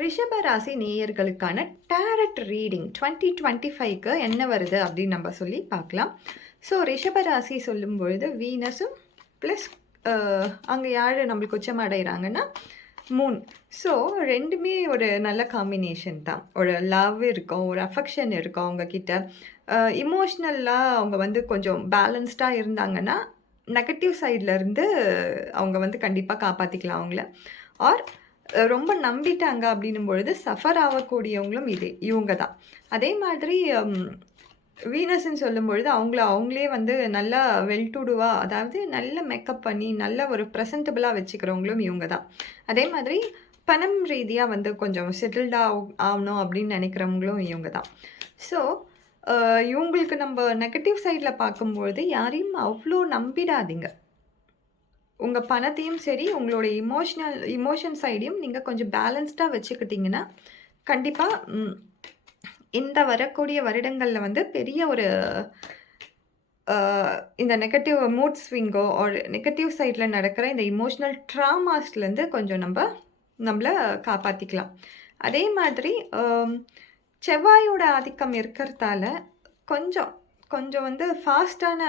ரிஷப ராசி நேயர்களுக்கான target reading 2025க்கு என்ன வருது அப்படின்னு நம்ம சொல்லி பார்க்கலாம். ஸோ ரிஷப ராசி சொல்லும் பொழுது வீனஸும் ப்ளஸ் அங்கே யார் நம்மளுக்கு உச்சம் அடைகிறாங்கன்னா மூன். ஸோ ரெண்டுமே ஒரு நல்ல காம்பினேஷன் தான். ஒரு லவ் இருக்கும், ஒரு அஃபெக்ஷன் இருக்கும் அவங்கக்கிட்ட. இமோஷ்னலாக அவங்க வந்து கொஞ்சம் பேலன்ஸ்டாக இருந்தாங்கன்னா நெகட்டிவ் சைட்லேருந்து அவங்க வந்து கண்டிப்பாக காப்பாற்றிக்கலாம் அவங்கள. ஆர் ரொம்ப நம்பிட்டாங்க அப்படின்னும் பொழுது சஃபர் ஆகக்கூடியவங்களும் இவங்க தான். அதே மாதிரி வீனஸ்ன்னு சொல்லும் பொழுது அவங்களே வந்து நல்லா வெல் டு டூவா, அதாவது நல்ல மேக்கப் பண்ணி நல்ல ஒரு ப்ரெசன்டபுளாக வச்சுக்கிறவங்களும் இவங்க தான். அதே மாதிரி பணம் ரீதியாக வந்து கொஞ்சம் செட்டில்டாக ஆகணும் அப்படின்னு நினைக்கிறவங்களும் இவங்க தான். ஸோ இவங்களுக்கு நம்ம நெகட்டிவ் சைடில் பார்க்கும்பொழுது யாரையும் அவ்வளோ நம்பிடாதீங்க. உங்கள் பணத்தையும் சரி, உங்களோட இமோஷன் சைடையும் நீங்கள் கொஞ்சம் பேலன்ஸ்டாக வச்சுக்கிட்டிங்கன்னா கண்டிப்பாக இந்த வரக்கூடிய வருடங்களில் வந்து பெரிய ஒரு இந்த நெகட்டிவ் மூட் ஸ்விங்கோ ஒரு நெகட்டிவ் சைடில் நடக்கிற இந்த இமோஷ்னல் ட்ராமாஸ்லேருந்து கொஞ்சம் நம்மளை காப்பாற்றிக்கலாம். அதே மாதிரி செவ்வாயோட ஆதிக்கம் இருக்கிறதால கொஞ்சம் வந்து ஃபாஸ்ட்டான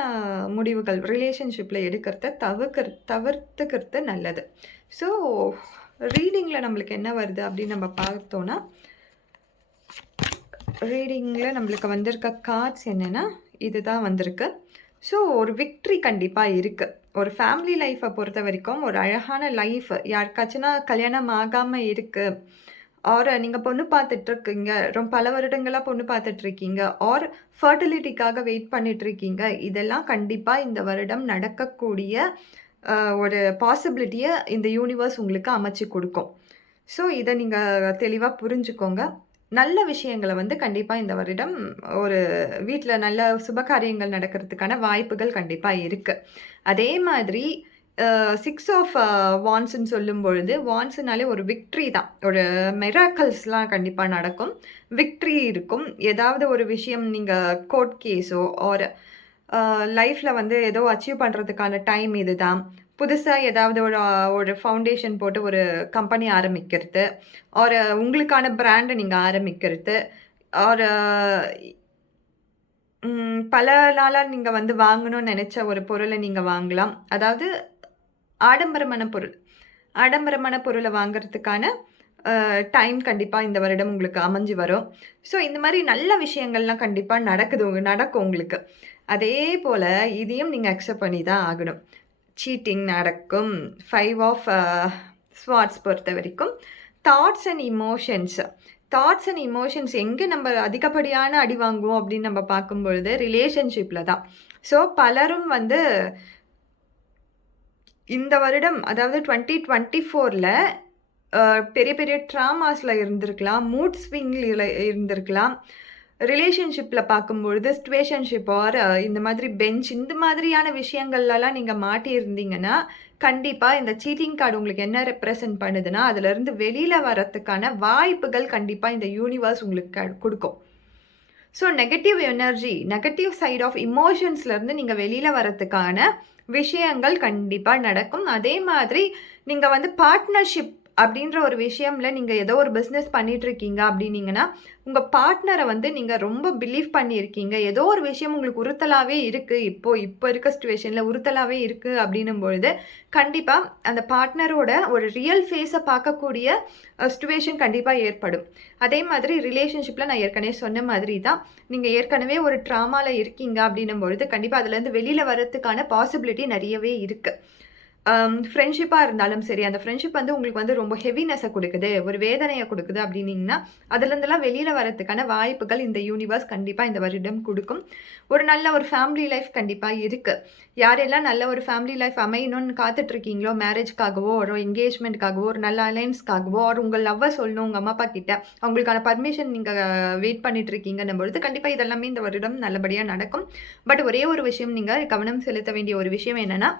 முடிவுகள் ரிலேஷன்ஷிப்பில் எடுக்கிறத தவிர்த்துக்கிறது நல்லது. ஸோ ரீடிங்கில் நம்மளுக்கு என்ன வருது அப்படின்னு நம்ம பார்த்தோன்னா, ரீடிங்கில் நம்மளுக்கு வந்திருக்க கார்ட்ஸ் என்னென்னா இதுதான் வந்திருக்கு. ஸோ ஒரு விக்ட்ரி கண்டிப்பாக இருக்குது. ஒரு ஃபேமிலி லைஃப்பை பொறுத்த வரைக்கும் ஒரு அழகான லைஃப் யாருக்காச்சுன்னா கல்யாணம் ஆகாமல் இருக்குது, ஆர் நீங்கள் பொண்ணு பார்த்துட்ருக்கீங்க, ரொம்ப பல வருடங்களாக பொண்ணு பார்த்துட்ருக்கீங்க, ஆர் ஃபர்டிலிட்டிக்காக வெயிட் பண்ணிகிட்ருக்கீங்க, இதெல்லாம் கண்டிப்பாக இந்த வருடம் நடக்கக்கூடிய ஒரு பாசிபிலிட்டியை இந்த யூனிவர்ஸ் உங்களுக்கு அமைச்சு கொடுக்கும். ஸோ இதை நீங்கள் தெளிவாக புரிஞ்சுக்கோங்க. நல்ல விஷயங்களை வந்து கண்டிப்பாக இந்த வருடம் ஒரு வீட்டில் நல்ல சுபகாரியங்கள் நடக்கிறதுக்கான வாய்ப்புகள் கண்டிப்பாக இருக்குது. அதே மாதிரி 6 ஆஃப் வான்ஸ்ன்னு சொல்லும் பொழுது, வான்ஸ்னாலே ஒரு விக்ட்ரி தான். ஒரு மிராக்கல்ஸ்லாம் கண்டிப்பாக நடக்கும், விக்ட்ரி இருக்கும். ஏதாவது ஒரு விஷயம் நீங்கள் கோர்ட் கேஸோ ஆர் லைஃப்பில் வந்து ஏதோ அச்சீவ் பண்ணுறதுக்கான டைம் இது தான். புதுசாக ஏதாவது ஒரு ஃபவுண்டேஷன் போட்டு ஒரு கம்பெனி ஆரம்பிக்கிறது, ஒரு உங்களுக்கான பிராண்டை நீங்கள் ஆரம்பிக்கிறது, ஒரு பல நாளாக நீங்கள் வந்து வாங்கணும்னு நினச்ச ஒரு பொருளை நீங்கள் வாங்கலாம். அதாவது ஆடம்பரமான பொருளை வாங்கிறதுக்கான டைம் கண்டிப்பாக இந்த வருடம் உங்களுக்கு அமைஞ்சு வரும். ஸோ இந்த மாதிரி நல்ல விஷயங்கள்லாம் கண்டிப்பாக நடக்கும் உங்களுக்கு. அதே போல் இதையும் நீங்கள் அக்செப்ட் பண்ணி தான் ஆகணும். சீட்டிங் நடக்கும். 5 ஆஃப் ஸ்வார்ட்ஸ் பொறுத்த வரைக்கும் தாட்ஸ் அண்ட் இமோஷன்ஸ் எங்கே நம்ம அதிகப்படியான அடி வாங்குவோம் அப்படின்னு நம்ம பார்க்கும்பொழுது ரிலேஷன்ஷிப்பில் தான். ஸோ பலரும் வந்து இந்த வருடம், அதாவது 2024ல் பெரிய பெரிய ட்ராமாஸில் இருந்திருக்கலாம், மூட் ஸ்விங்கில் இருந்திருக்கலாம். ரிலேஷன்ஷிப்பில் பார்க்கும்பொழுது சிச்சுவேஷன்ஷிப் ஆர் இந்த மாதிரி இந்த மாதிரியான விஷயங்கள்லாம் நீங்கள் மாட்டியிருந்தீங்கன்னா கண்டிப்பாக இந்த சீட்டிங் கார்டு உங்களுக்கு என்ன ரெப்ரசன்ட் பண்ணுதுன்னா அதிலிருந்து வெளியில் வரத்துக்கான வாய்ப்புகள் கண்டிப்பாக இந்த யூனிவர்ஸ் உங்களுக்கு கொடுக்கும். So negative energy, negative side of இமோஷன்ஸ்லேருந்து நீங்கள் வெளியில் வரத்துக்கான விஷயங்கள் கண்டிப்பாக நடக்கும். அதே மாதிரி நீங்கள் வந்து பார்ட்னர்ஷிப் அப்படின்ற ஒரு விஷயம்ல நீங்கள் ஏதோ ஒரு பிஸ்னஸ் பண்ணிகிட்ருக்கீங்க அப்படின்னீங்கன்னா உங்கள் பார்ட்னரை வந்து நீங்கள் ரொம்ப பிலீவ் பண்ணியிருக்கீங்க, ஏதோ ஒரு விஷயம் உங்களுக்கு உறுத்தலாகவே இருக்குது, இப்போ இருக்க சிச்சுவேஷனில் உறுத்தலாகவே இருக்குது அப்படின்னும் பொழுது கண்டிப்பாக அந்த பார்ட்னரோட ஒரு ரியல் ஃபேஸை பார்க்கக்கூடிய சிச்சுவேஷன் கண்டிப்பாக ஏற்படும். அதே மாதிரி ரிலேஷன்ஷிப்பில் நான் ஏற்கனவே சொன்ன மாதிரி தான், நீங்கள் ஏற்கனவே ஒரு ட்ராமாவில் இருக்கீங்க அப்படின்னும் பொழுது கண்டிப்பாக அதுலேருந்து வெளியில் வரத்துக்கான பாசிபிலிட்டி நிறையவே இருக்குது. ஃப்ரெண்ட்ஷிப்பாக இருந்தாலும் சரி, அந்த ஃப்ரெண்ட்ஷிப் வந்து உங்களுக்கு வந்து ரொம்ப ஹெவினஸை கொடுக்குது, ஒரு வேதனையை கொடுக்குது அப்படின்னீங்கன்னா அதுலேருந்துலாம் வெளியில் வரத்துக்கான வாய்ப்புகள் இந்த யூனிவர்ஸ் கண்டிப்பாக இந்த வருடம் கொடுக்கும். ஒரு நல்ல ஒரு ஃபேமிலி லைஃப் கண்டிப்பாக இருக்குது. யாரெல்லாம் நல்ல ஒரு ஃபேமிலி லைஃப் அமையணும்னு காத்துட்ருக்கீங்களோ, மேரேஜ்க்காகவோ ஒரு என்கேஜ்மெண்ட்காகவோ ஒரு நல்ல அலைன்ஸ்க்காகவோ ஒரு உங்கள் லவ்வை சொல்லணும் உங்கள் அம்மா அப்பா கிட்ட, அவங்களுக்கான பர்மிஷன் நீங்கள் வெயிட் பண்ணிட்டுருக்கீங்கன்னும் பொழுது கண்டிப்பாக இதெல்லாமே இந்த வருடம் நல்லபடியாக நடக்கும். பட் ஒரே ஒரு விஷயம் நீங்கள் கவனம் செலுத்த வேண்டிய ஒரு விஷயம் என்னென்னா,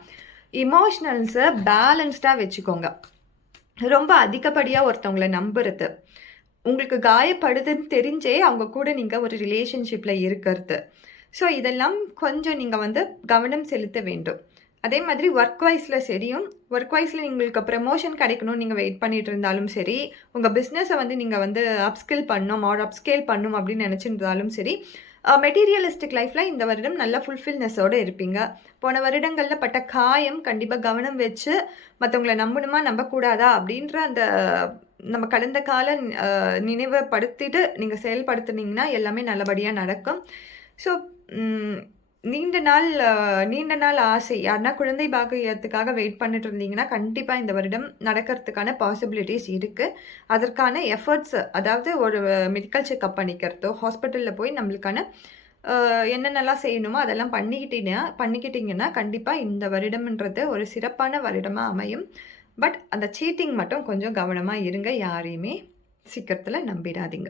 இமோஷ்னல்ஸை பேலன்ஸ்டாக வச்சுக்கோங்க. ரொம்ப அதிகப்படியாக ஒருத்தவங்களை நம்புறது, உங்களுக்கு காயப்படுதுன்னு தெரிஞ்சே அவங்க கூட நீங்கள் ஒரு ரிலேஷன்ஷிப்பில் இருக்கிறது, ஸோ இதெல்லாம் கொஞ்சம் நீங்கள் வந்து கவனம் செலுத்த வேண்டும். அதே மாதிரி ஒர்க் வைஸ்ல சரியும், ஒர்க் வைஸ்ல உங்களுக்கு ப்ரமோஷன் கிடைக்கணும்னு நீங்க வெயிட் பண்ணிட்டு இருந்தாலும் சரி, உங்க பிசினஸ வந்து நீங்க வந்து அப்ஸ்கில் பண்ணணும் ஆர் அப்ஸ்கேல் பண்ணணும் அப்படின்னு நினைச்சிருந்தாலும் சரி, மெட்டீரியலிஸ்டிக் லைஃப்ல இந்த வருடம் நல்ல ஃபுல்ஃபில்னஸோட இருப்பீங்க. போன வருடங்கள்ல பட்ட காயம் கண்டிப்பா கவனம் வச்சு, மத்தவங்கள நம்பணுமா, நம்பக்கூடாதா அப்படின்ற அந்த நம்ம கடந்த கால நினைவுபடுத்திட்டு நீங்க செயல்படுத்துனீங்கன்னா, எல்லாமே நல்லபடியா நடக்கும். ஸோ, ம் நீண்ட நாள் ஆசை. யாருன்னா குழந்தை பாக்கியத்துக்காக வெயிட் பண்ணிட்டு இருந்தீங்கன்னா, கண்டிப்பா இந்த வருடம் நடக்கறதுக்கான பாசிபிலிட்டீஸ் இருக்கு. அதற்கான எஃபர்ட்ஸ் அதாவது ஒரு மெடிக்கல் செக்கப் பண்ணிக்கிறதோ, ஹாஸ்பிட்டல்ல போய் நம்மளுக்கான என்னென்னலாம் செய்யணுமோ அதெல்லாம் பண்ணிக்கிட்டீங்கன்னா, கண்டிப்பா இந்த வருடம்ன்றது ஒரு சிறப்பான வருடமா அமையும். பட் அந்த சீட்டிங் மட்டும் கொஞ்சம் கவனமா இருங்க. யாரையுமே சீக்கிரத்தில நம்பிடாதீங்க.